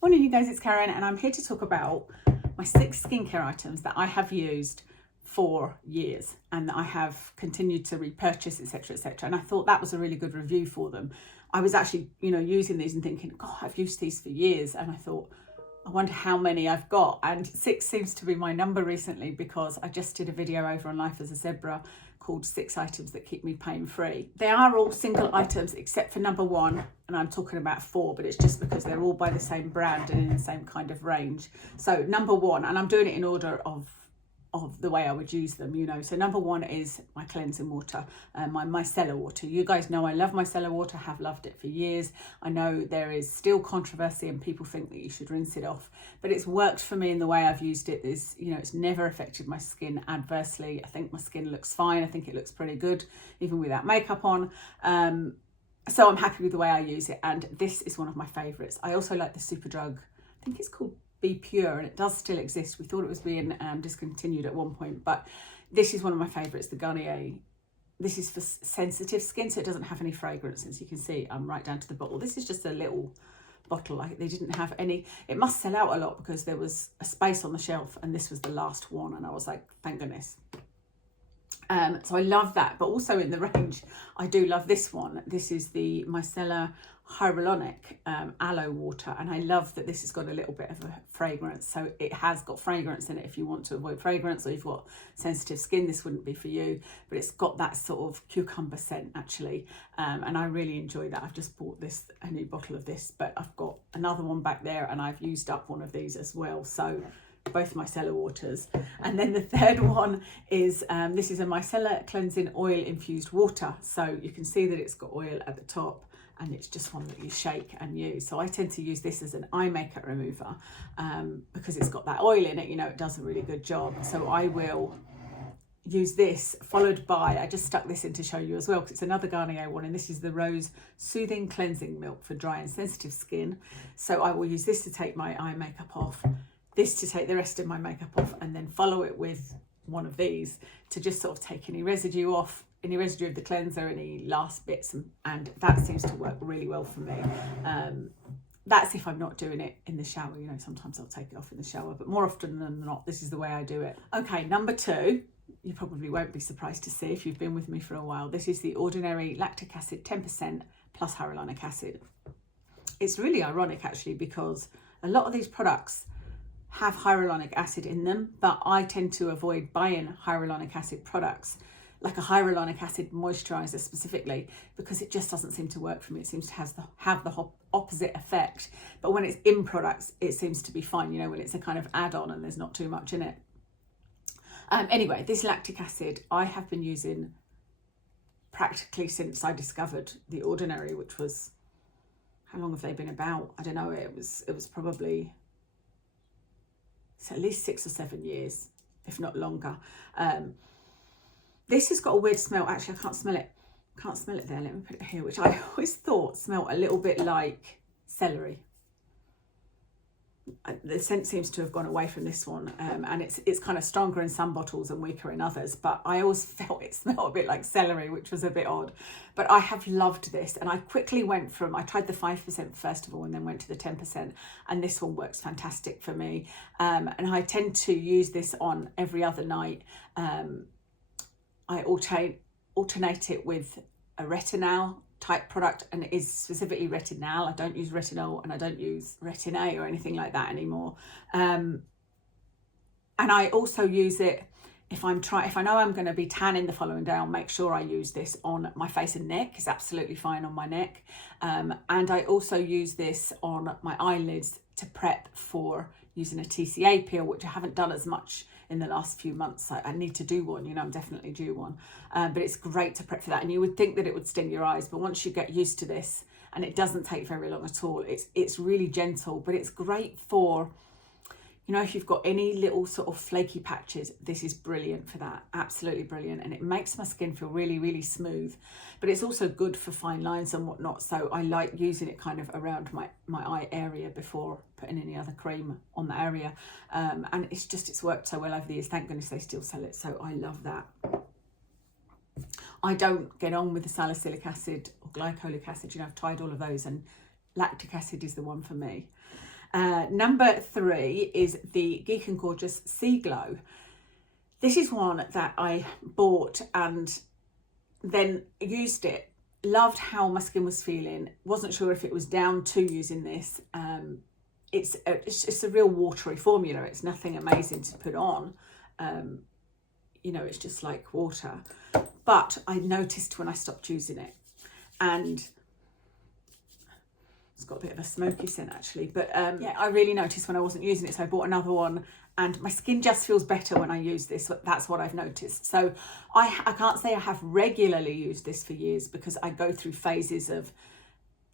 Morning you guys, it's Karen and I'm here to talk about my 6 skincare items that I have used for years and that I have continued to repurchase, etc, etc. And I thought that was a really good review for them. I was actually, using these and thinking, God, I've used these for years, and I thought, I wonder how many I've got. And 6 seems to be my number recently because I just did a video over on Life as a Zebra called 6 items that keep me pain free. They are all single items except for number 1, and I'm talking about 4, but it's just because they're all by the same brand and in the same kind of range. So number 1, and I'm doing it in order of the way I would use them, So number 1 is my cleansing water, my micellar water. You guys know I love micellar water, have loved it for years. I know there is still controversy and people think that you should rinse it off, but it's worked for me in the way I've used it. It's never affected my skin adversely. I think my skin looks fine. I think it looks pretty good, even without makeup on. So I'm happy with the way I use it, and this is one of my favourites. I also like the Superdrug, I think it's called Be Pure, and it does still exist. We thought it was being discontinued at one point, but this is one of my favourites, the Garnier. This is for sensitive skin, so it doesn't have any fragrance. As you can see, I'm right down to the bottle. This is just a little bottle, like they didn't have any. It must sell out a lot because there was a space on the shelf and this was the last one, and I was like, thank goodness. So I love that, but also in the range, I do love this one. This is the Micellar Hyaluronic Aloe Water, and I love that this has got a little bit of a fragrance. So it has got fragrance in it if you want to avoid fragrance, or you've got sensitive skin, this wouldn't be for you, but it's got that sort of cucumber scent actually, and I really enjoy that. I've just bought a new bottle of this, but I've got another one back there and I've used up one of these as well. So both micellar waters. And then the third one is this is a micellar cleansing oil infused water. So you can see that it's got oil at the top, and it's just one that you shake and use. So I tend to use this as an eye makeup remover because it's got that oil in it. It does a really good job. So I will use this, followed by, I just stuck this in to show you as well because it's another Garnier one, and this is the Rose Soothing Cleansing Milk for dry and sensitive skin. So I will use this to take my eye makeup off, this to take the rest of my makeup off, and then follow it with one of these to just sort of take any residue off, any residue of the cleanser, any last bits, and that seems to work really well for me. That's if I'm not doing it in the shower. Sometimes I'll take it off in the shower, but more often than not, this is the way I do it. Okay, number 2, you probably won't be surprised to see if you've been with me for a while. This is the Ordinary Lactic Acid 10% plus hyaluronic acid. It's really ironic actually because a lot of these products have hyaluronic acid in them, but I tend to avoid buying hyaluronic acid products, like a hyaluronic acid moisturiser specifically, because it just doesn't seem to work for me. It seems to have the opposite effect. But when it's in products, it seems to be fine, when it's a kind of add-on and there's not too much in it. Anyway, this lactic acid I have been using practically since I discovered the Ordinary, which was, how long have they been about? I don't know, it was probably, it's at least 6 or 7 years, if not longer. This has got a weird smell. Actually, I can't smell it. Can't smell it there. Let me put it here, which I always thought smelled a little bit like celery. The scent seems to have gone away from this one, and it's kind of stronger in some bottles and weaker in others, but I always felt it smelled a bit like celery, which was a bit odd. But I have loved this, and I quickly went from, I tried the 5% first of all and then went to the 10%, and this one works fantastic for me. And I tend to use this on every other night. I alternate it with a Retinal type product, and it is specifically Retinal. I don't use Retinol and I don't use Retin-A or anything like that anymore. And I also use it if I know I'm going to be tanning the following day. I'll make sure I use this on my face and neck. It's absolutely fine on my neck. And I also use this on my eyelids to prep for using a TCA peel, which I haven't done as much in the last few months. I need to do one, I'm definitely due one. But it's great to prep for that. And you would think that it would sting your eyes, but once you get used to this, and it doesn't take very long at all, it's really gentle, but it's great for, if you've got any little sort of flaky patches, this is brilliant for that. Absolutely brilliant. And it makes my skin feel really, really smooth. But it's also good for fine lines and whatnot. So I like using it kind of around my eye area before putting any other cream on the area. And it's worked so well over the years. Thank goodness they still sell it. So I love that. I don't get on with the salicylic acid or glycolic acid. I've tried all of those, and lactic acid is the one for me. Number 3 is the Geek and Gorgeous Sea Glow. This is one that I bought and then used it. Loved how my skin was feeling. Wasn't sure if it was down to using this. It's just a real watery formula. It's nothing amazing to put on. You know, it's just like water. But I noticed when I stopped using it, and it's got a bit of a smoky scent actually, but yeah, I really noticed when I wasn't using it, so I bought another one, and my skin just feels better when I use this. That's what I've noticed. So I can't say I have regularly used this for years, because I go through phases of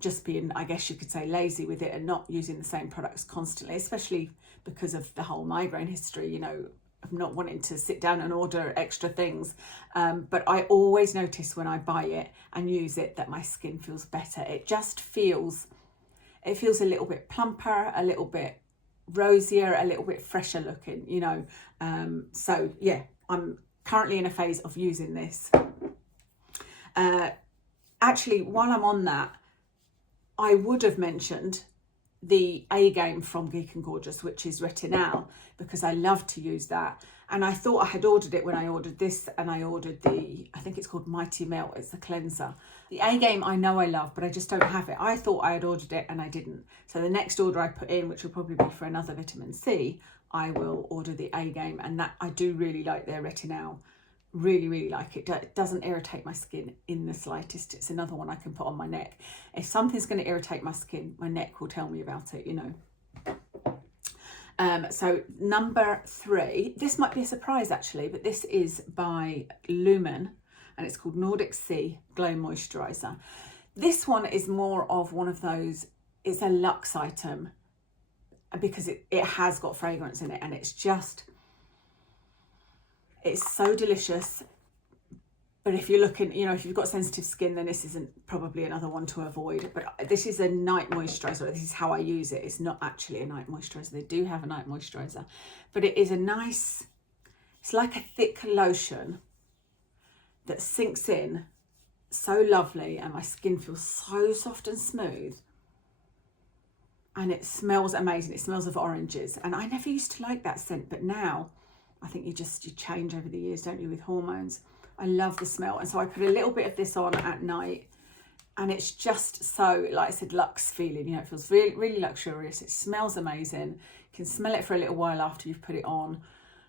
just being, I guess you could say, lazy with it and not using the same products constantly, especially because of the whole migraine history, you know, of not wanting to sit down and order extra things. But I always notice when I buy it and use it that my skin feels better. It just feels, it feels a little bit plumper, a little bit rosier, a little bit fresher looking, you know. So yeah, I'm currently in a phase of using this. Actually, while I'm on that, I would have mentioned the A game from Geek and Gorgeous, which is Retinal, because I love to use that. And I thought I had ordered it when I ordered this, and I ordered the, I think it's called Mighty Melt, it's the cleanser. The A game I know I love, but I just don't have it. I thought I had ordered it and I didn't. So the next order I put in, which will probably be for another vitamin C, I will order the A game. And that, I do really like their Retinal. Really, really like it. It doesn't irritate my skin in the slightest. It's another one I can put on my neck. If something's going to irritate my skin, my neck will tell me about it, you know. So number 3, this might be a surprise actually, but this is by Lumene, and it's called Nordic Sea Glow Moisturiser. This one is more of one of those, it's a luxe item, because it has got fragrance in it, and it's just, it's so delicious. But if you're looking, you know, if you've got sensitive skin, then this isn't probably another one to avoid. But this is a night moisturiser. This is how I use it. It's not actually a night moisturiser. They do have a night moisturiser, but it is a nice, it's like a thick lotion that sinks in so lovely, and my skin feels so soft and smooth. And it smells amazing. It smells of oranges. And I never used to like that scent, but now I think you change over the years, don't you, with hormones. I love the smell. And so I put a little bit of this on at night, and it's just so, like I said, luxe feeling. You know, it feels really, really luxurious. It smells amazing. You can smell it for a little while after you've put it on.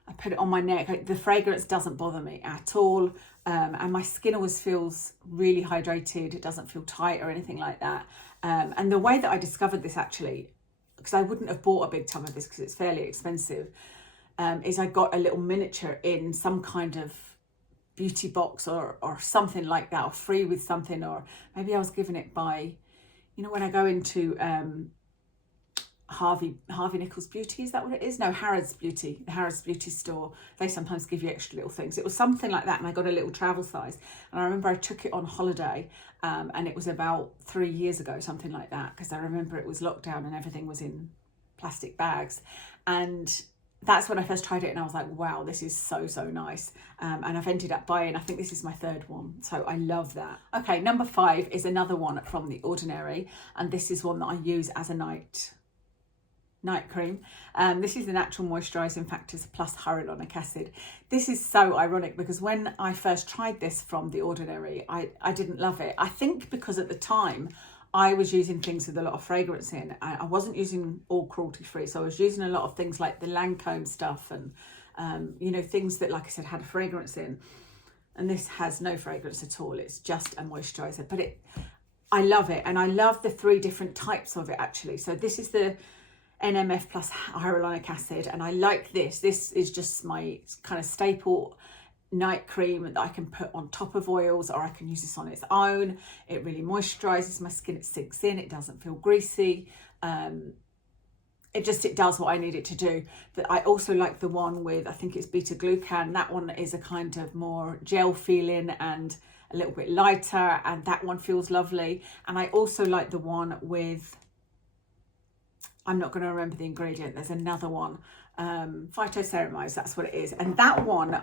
I put it on my neck. The fragrance doesn't bother me at all. And my skin always feels really hydrated. It doesn't feel tight or anything like that. And the way that I discovered this actually, because I wouldn't have bought a big tub of this because it's fairly expensive, is I got a little miniature in some kind of beauty box or something like that, or free with something, or maybe I was given it by, you know, when I go into Harvey Nichols Beauty, is that what it is? No, Harrods Beauty, the Harrods Beauty store, they sometimes give you extra little things. It was something like that, and I got a little travel size, and I remember I took it on holiday, and it was about 3 years ago, something like that, because I remember it was lockdown and everything was in plastic bags, and that's when I first tried it, and I was like, wow, this is so, so nice. And I've ended up buying, I think this is my 3rd one. So I love that. Okay, number 5 is another one from the Ordinary. And this is one that I use as a night cream. This is the Natural Moisturising Factors plus hyaluronic acid. This is so ironic because when I first tried this from the Ordinary, I didn't love it. I think because at the time, I was using things with a lot of fragrance in. I wasn't using all cruelty free, so I was using a lot of things like the Lancome stuff and you know, things that, like I said, had a fragrance in. And this has no fragrance at all. It's just a moisturiser, but I love it, and I love the 3 different types of it actually. So this is the NMF plus hyaluronic acid, and I like this. This is just my kind of staple night cream that I can put on top of oils, or I can use this on its own. It really moisturizes my skin. It sinks in. It doesn't feel greasy. It does what I need it to do. But I also like the one with, I think it's beta glucan. That one is a kind of more gel feeling and a little bit lighter, and that one feels lovely. And I also like the one with, I'm not going to remember the ingredient. There's another one, phytoceramides, that's what it is. And that one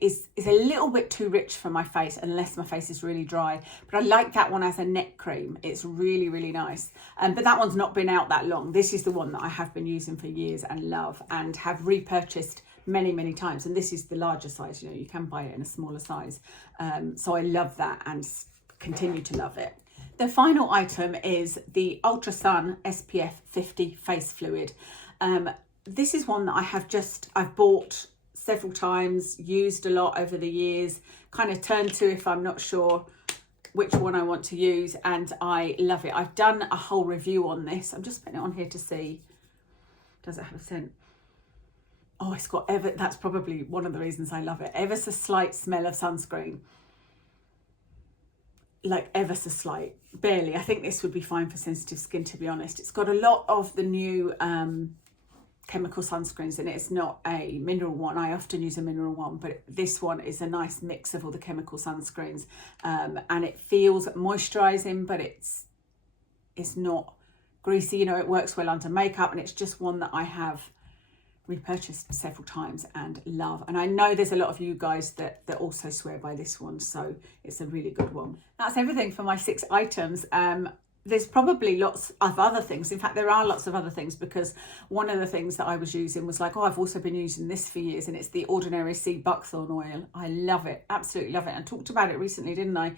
is a little bit too rich for my face unless my face is really dry. But I like that one as a neck cream. It's really, really nice. But that one's not been out that long. This is the one that I have been using for years and love and have repurchased many, many times. And this is the larger size, you know, you can buy it in a smaller size. So I love that and continue to love it. The final item is the Ultrasun SPF 50 face fluid. This is one that I've bought several times, used a lot over the years, kind of turn to if I'm not sure which one I want to use, and I love it. I've done a whole review on this. I'm just putting it on here to see, does it have a scent? Oh, it's got that's probably one of the reasons I love it. Ever so slight smell of sunscreen. Like ever so slight, barely. I think this would be fine for sensitive skin, to be honest. It's got a lot of the new chemical sunscreens in it. It's not a mineral one. I often use a mineral one, but this one is a nice mix of all the chemical sunscreens, and it feels moisturizing, but it's not greasy. You know, it works well under makeup, and it's just one that I have repurchased several times and love. And I know there's a lot of you guys that also swear by this one, so it's a really good one. That's everything for my 6 items. There's probably lots of other things. In fact, there are lots of other things, because one of the things that I was using was like, oh, I've also been using this for years, and it's the Ordinary Sea Buckthorn oil. I love it, absolutely love it. I talked about it recently, didn't I?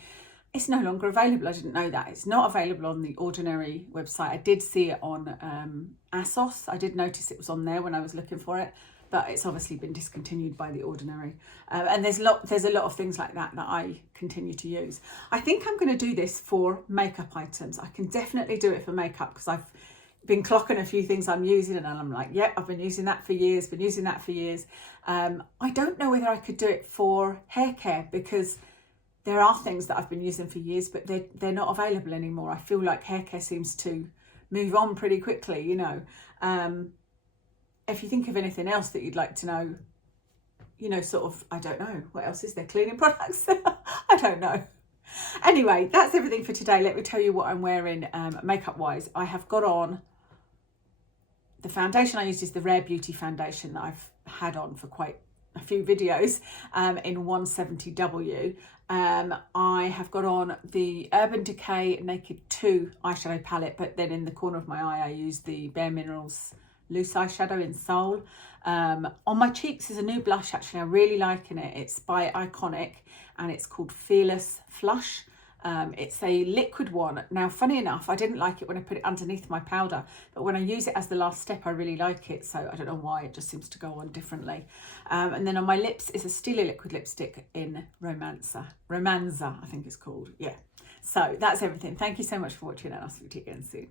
It's no longer available. I didn't know that. It's not available on the Ordinary website. I did see it on ASOS. I did notice it was on there when I was looking for it, but it's obviously been discontinued by the Ordinary. And there's a lot of things like that that I continue to use. I think I'm going to do this for makeup items. I can definitely do it for makeup, because I've been clocking a few things I'm using, and I'm like, yep, I've been using that for years, I don't know whether I could do it for hair care, because there are things that I've been using for years, but they're not available anymore. I feel like hair care seems to move on pretty quickly, you know. If you think of anything else that you'd like to know, you know, sort of, I don't know, what else is there? Cleaning products? I don't know. Anyway, that's everything for today. Let me tell you what I'm wearing makeup wise. I have got on, the foundation I used is the Rare Beauty foundation that I've had on for quite a few videos in 170W. I have got on the Urban Decay Naked 2 eyeshadow palette, but then in the corner of my eye I use the Bare Minerals loose eyeshadow in Soul. On my cheeks is a new blush, actually. I'm really liking it. It's by Iconic and it's called Fearless Flush. It's a liquid one. Now, funny enough, I didn't like it when I put it underneath my powder, but when I use it as the last step, I really like it. So I don't know why, it just seems to go on differently. And then on my lips is a Stila liquid lipstick in Romanza, I think it's called. Yeah. So that's everything. Thank you so much for watching, and I'll speak to you again soon.